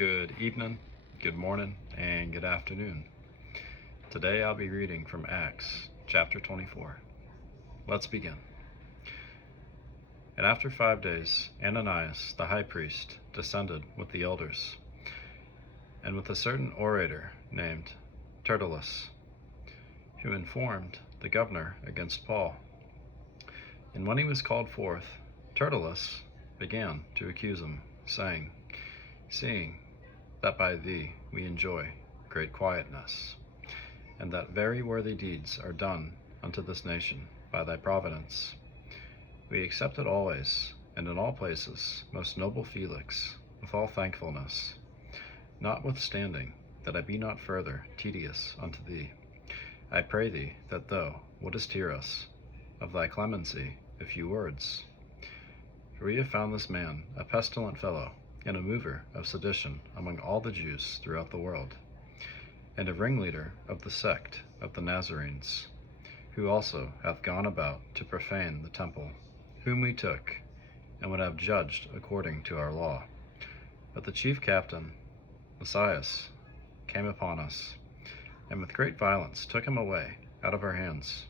Good evening, good morning, and good afternoon. Today I'll be reading from Acts chapter 24. Let's begin. And after 5 days, Ananias the high priest descended with the elders, and with a certain orator named Tertullus, who informed the governor against Paul. And when he was called forth, Tertullus began to accuse him, saying, "Seeing that by thee we enjoy great quietness, and that very worthy deeds are done unto this nation by thy providence, we accept it always, and in all places, most noble Felix, with all thankfulness, notwithstanding that I be not further tedious unto thee, I pray thee that thou wouldest hear us of thy clemency a few words. For we have found this man a pestilent fellow, and a mover of sedition among all the Jews throughout the world, and a ringleader of the sect of the Nazarenes, who also hath gone about to profane the temple, whom we took, and would have judged according to our law. But the chief captain, Lysias, came upon us, and with great violence took him away out of our hands,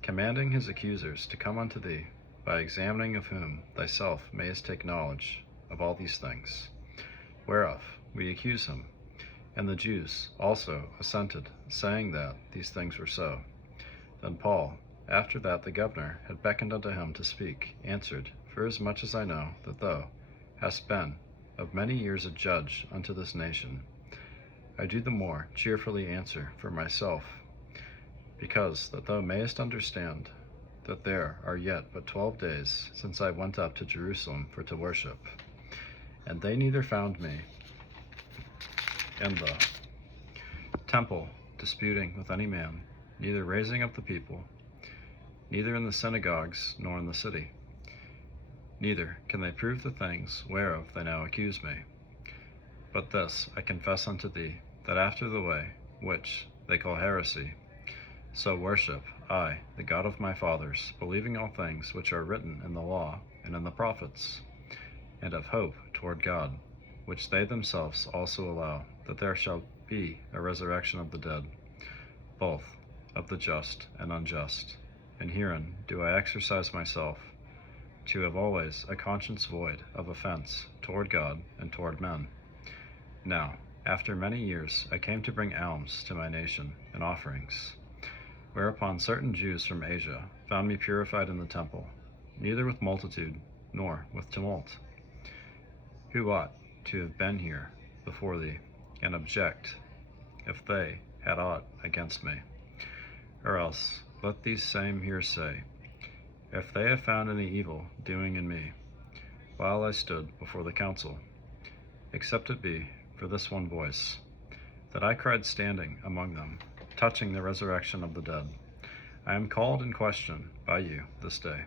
commanding his accusers to come unto thee, by examining of whom thyself mayest take knowledge of all these things, whereof we accuse him. And the Jews also assented, saying that these things were so. Then Paul, after that the governor had beckoned unto him to speak, answered, Forasmuch as I know that thou hast been of many years a judge unto this nation, I do the more cheerfully answer for myself, because that thou mayest understand that there are yet but 12 days since I went up to Jerusalem for to worship, and they neither found me in the temple disputing with any man, neither raising up the people, neither in the synagogues nor in the city. Neither can they prove the things whereof they now accuse me. But this I confess unto thee, that after the way which they call heresy, so worship I the God of my fathers, believing all things which are written in the law and in the prophets, and of hope toward God, which they themselves also allow, that there shall be a resurrection of the dead, both of the just and unjust. And herein do I exercise myself, to have always a conscience void of offense toward God and toward men. Now, after many years, I came to bring alms to my nation and offerings, whereupon certain Jews from Asia found me purified in the temple, neither with multitude nor with tumult, who ought to have been here before thee, and object, if they had aught against me. Or else let these same here say, if they have found any evil doing in me, while I stood before the council, except it be for this one voice, that I cried standing among them, touching the resurrection of the dead, I am called in question by you this day.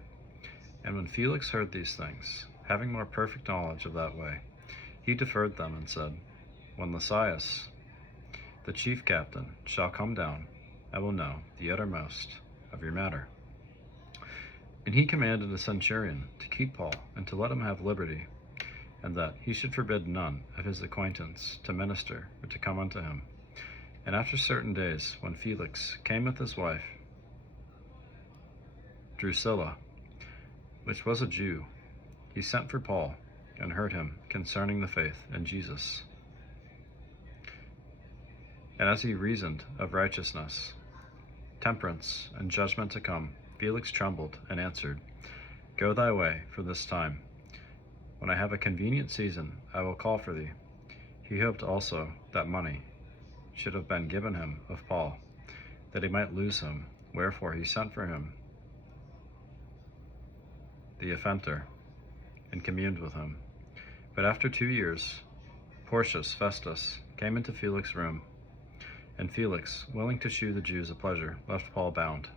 And when Felix heard these things, having more perfect knowledge of that way, he deferred them and said, When Lysias, the chief captain, shall come down, I will know the uttermost of your matter. And he commanded a centurion to keep Paul, and to let him have liberty, and that he should forbid none of his acquaintance to minister or to come unto him. And after certain days, when Felix came with his wife, Drusilla, which was a Jew, he sent for Paul, and heard him concerning the faith in Jesus. And as he reasoned of righteousness, temperance, and judgment to come, Felix trembled and answered, Go thy way for this time. When I have a convenient season, I will call for thee. He hoped also that money should have been given him of Paul, that he might lose him, wherefore he sent for him the offender, and communed with him. But after 2 years, Porcius Festus came into Felix's room, and Felix, willing to shew the Jews a pleasure, left Paul bound.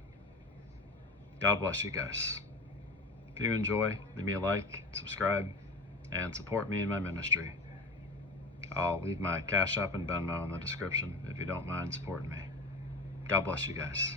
God bless you guys. If you enjoy, leave me a like, subscribe, and support me in my ministry. I'll leave my Cashapp and Venmo in the description if you don't mind supporting me. God bless you guys.